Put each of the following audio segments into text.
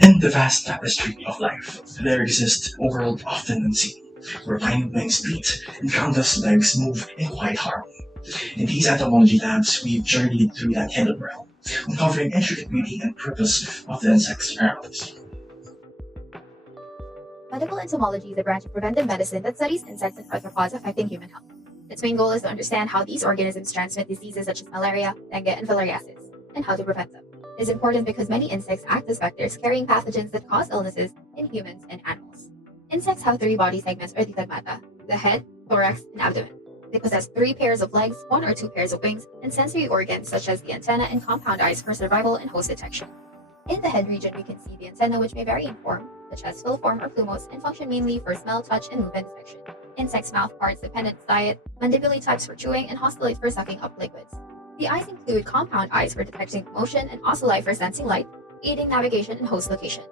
In the vast tapestry of life, there exists a world often unseen, where tiny wings beat and countless legs move in quiet harmony. In these entomology labs, we've journeyed through that hidden realm, uncovering intricate beauty and purpose of the insects around us. Medical entomology is a branch of preventive medicine that studies insects and arthropods affecting human health. Its main goal is to understand how these organisms transmit diseases such as malaria, dengue, and filariasis, and how to prevent them. It is important because many insects act as vectors carrying pathogens that cause illnesses in humans and animals. Insects have three body segments or ditegmata: the head, thorax, and abdomen. They possess three pairs of legs, one or two pairs of wings, and sensory organs such as the antenna and compound eyes for survival and host detection. In the head region, we can see the antenna, which may vary in form, such as filiform or plumose, and function mainly for smell, touch, and movement detection. Insects' mouth parts depend on its diet, mandibular types for chewing, and haustellate for sucking up liquids. The eyes include compound eyes for detecting motion and ocelli for sensing light, aiding navigation and host location.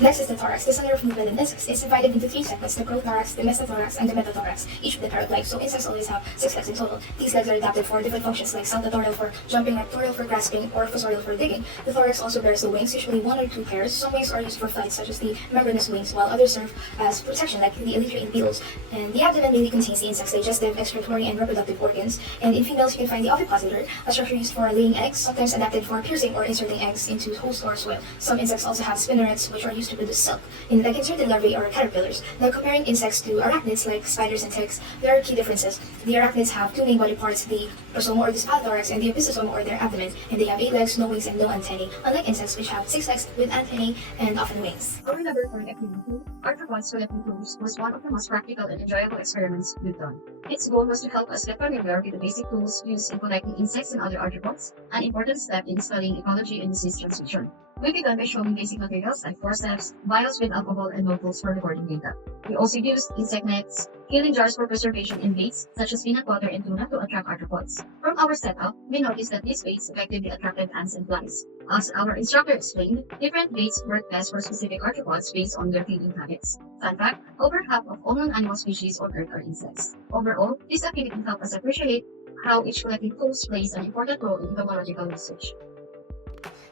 Next is the thorax. The center of movement in insects is divided into three segments: the prothorax, the mesothorax, and the metathorax, each with a pair of legs. So insects always have 6 legs in total. These legs are adapted for different functions like saltatorial for jumping, raptorial for grasping, or fossorial for digging. The thorax also bears the wings, usually one or two pairs. Some wings are used for flight, such as the membranous wings, while others serve as protection, like the elytra in beetles. And the abdomen mainly contains the insect's digestive, excretory, and reproductive organs. And in females, you can find the ovipositor, a structure used for laying eggs, sometimes adapted for piercing or inserting eggs into host or soil. Some insects also have spinnerets, which are used to produce silk, like in certain larvae or caterpillars. Now, comparing insects to arachnids like spiders and ticks, there are key differences. The arachnids have two main body parts: the prosoma or the spathorax and the epistosoma or their abdomen, and they have 8 legs, no wings, and no antennae, unlike insects which have 6 legs with antennae and often wings. Our laboratory activity, arthropods collecting tools, was one of the most practical and enjoyable experiments we've done. Its goal was to help us get familiar with the basic tools used in collecting insects and other arthropods, an important step in studying ecology and disease transmission. We began by showing basic materials like forceps, vials with alcohol, and notebooks for recording data. We also used insect nets, killing jars for preservation, and baits such as peanut butter and tuna to attract arthropods. From our setup, we noticed that these baits effectively attracted ants and flies. As our instructor explained, different baits work best for specific arthropods based on their feeding habits. Fun fact, over half of all non-animal species on Earth are insects. Overall, this activity helped us appreciate how each collecting tools plays an important role in entomological research.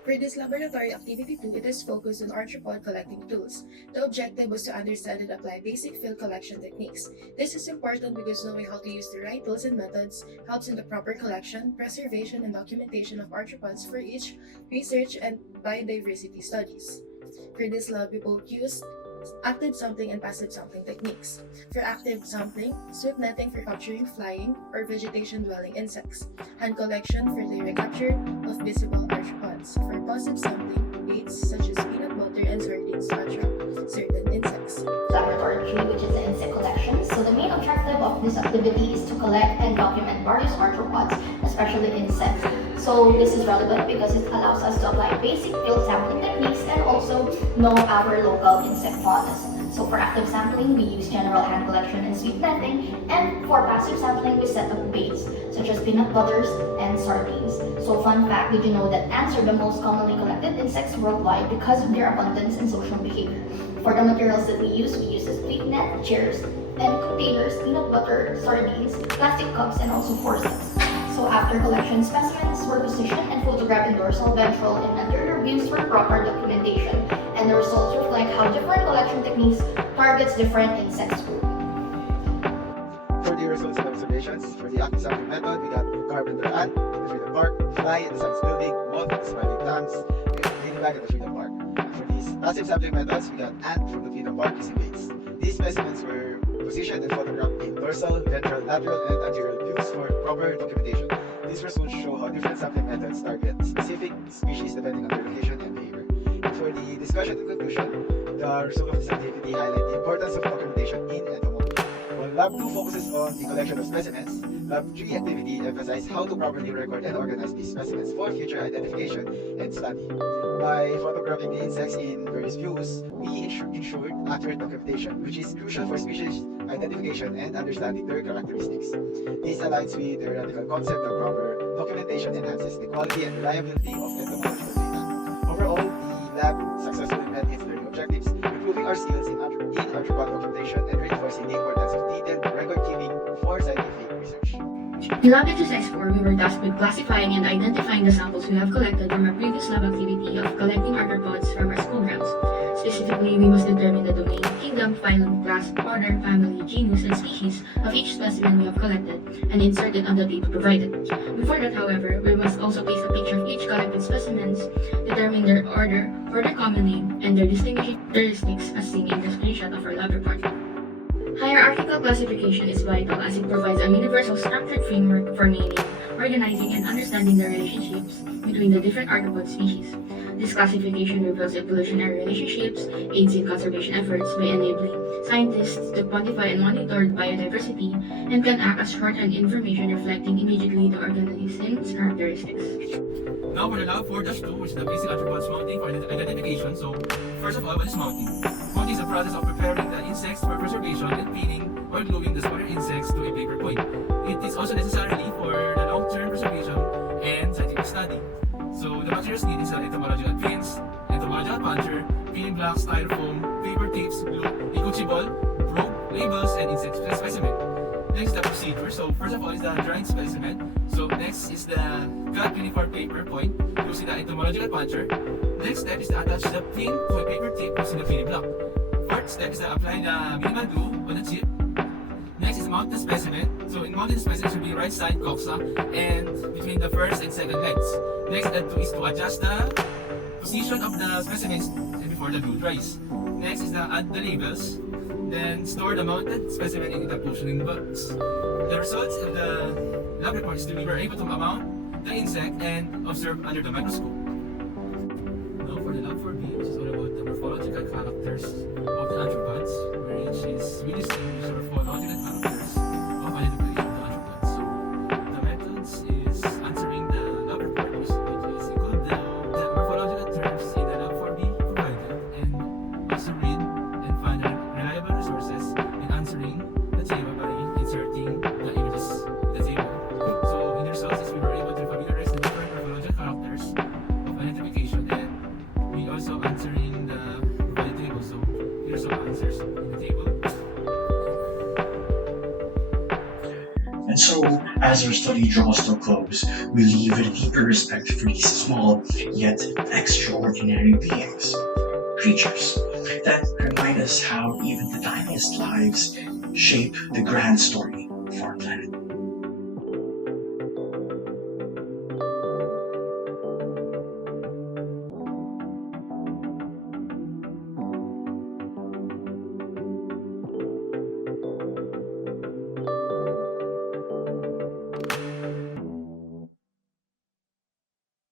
For this laboratory activity 2, it is focused on arthropod collecting tools. The objective was to understand and apply basic field collection techniques. This is important because knowing how to use the right tools and methods helps in the proper collection, preservation, and documentation of arthropods for each research and biodiversity studies. For this lab, we both used active sampling and passive sampling techniques. For active sampling, sweep netting for capturing flying or vegetation-dwelling insects, hand collection for the recapture of visible arthropods. For passive sampling, baits such as peanut butter and sardines to attract certain insects. Laboratory 3, which is the insect collection. So the main objective of this activity is to collect and document various arthropods, especially insects. So this is relevant because it allows us to apply basic field sampling techniques and also know our local insect faunas. So for active sampling, we use general hand collection and sweep netting, and for passive sampling, we set up baits such as peanut butters and sardines. So fun fact, did you know that ants are the most commonly collected insects worldwide because of their abundance and social behavior? For the materials that we use a sweep net, chairs, and containers, peanut butter, sardines, plastic cups, and also forceps. So after collection, specimens were positioned and photographed in dorsal, ventral, and anterior views for proper documentation, and the results reflect how different collection techniques targets different insect groups. For the results and observations, for the active sampling method, we got carpenter ant in the freedom park, fly in the science building, moth in the smiling tanks, and ladybug in the freedom park. For these passive sampling methods, we got ant from the freedom park using baits. These specimens were positioned and photographed in dorsal, ventral, lateral, and anterior views for proper documentation. These results show how different sampling methods target specific species depending on their location and behavior. And for the discussion and conclusion, the result of this activity highlight the importance of documentation in entomology. While Lab 2 focuses on the collection of specimens, Lab 3 activity emphasizes how to properly record and organize these specimens for future identification and study. By photographing the insects in various views, we ensured accurate documentation, which is crucial for species identification and understanding their characteristics. This aligns with the theoretical concept of proper documentation enhances the quality and reliability of entomological data. Overall, the lab successfully met its learning objectives, improving our skills in arthropod documentation and reinforcing the importance of detailed record keeping for scientific research. In Lab Exercise 4, we were tasked with classifying and identifying the samples we have collected from our previous lab activity of collecting arthropods from our school grounds. Specifically, we must determine the domain, kingdom, phylum, class, order, family, genus, and species of each specimen we have collected and insert it on the table provided. Before that, however, we must also paste a picture of each collected specimens, determine their order or their common name, and their distinguishing characteristics as seen in the screenshot of our lab report. Hierarchical classification is vital as it provides a universal structured framework for naming, organizing, and understanding the relationships between the different arthropod species. This classification reveals evolutionary relationships, aids in conservation efforts by enabling scientists to quantify and monitor biodiversity, and can act as shorthand information reflecting immediately the organism's characteristics. Now for the lab 4-2, which is the basic arthropods mounting for identification. So, first of all, what is mounting? Mounting is the process of preparing the insects for preservation and pinning or gluing the smaller insects to a paper point. It is also necessary for the long-term preservation and scientific study. So, the materials needed is the entomological pins, entomological puncher, pinning blocks, styrofoam, paper tapes, glue, eco-chibol, rope, labels, and insect specimen. Next, the procedure. So, first of all is the drying specimen. So, next is the cut uniform paper point using the entomological puncher. Next step is to attach the pin to a paper tape using the pinning block. Fourth step is to apply the minimal glue on the chip. Next is mount the specimen. So, in mounting the specimen should be right side coxa and between the first and second legs. Next step is to adjust the position of the specimens before the glue dries. Next is to add the labels. Then store the mounted specimen in the cushioning box. The results of the lab report is that we were able to mount the insect and observe under the microscope. Now for the lab 4B, which is all about the morphological characters of the arthropods, which is we distinguish the morphological characters of identification of the arthropods. So the methods is answering the lab report, which is include the morphological terms in the lab 4B provided, and also read and find reliable resources in answering the table by inserting the images in the table. So in the results, we were able to familiarize the different morphological characters of identification, and we also answering the provided table. So here's some answers in the table. And so, as our study draws to a close, we leave with a deeper respect for these small yet extraordinary beings, creatures that remind us how even the tiniest lives shape the grand story of our planet.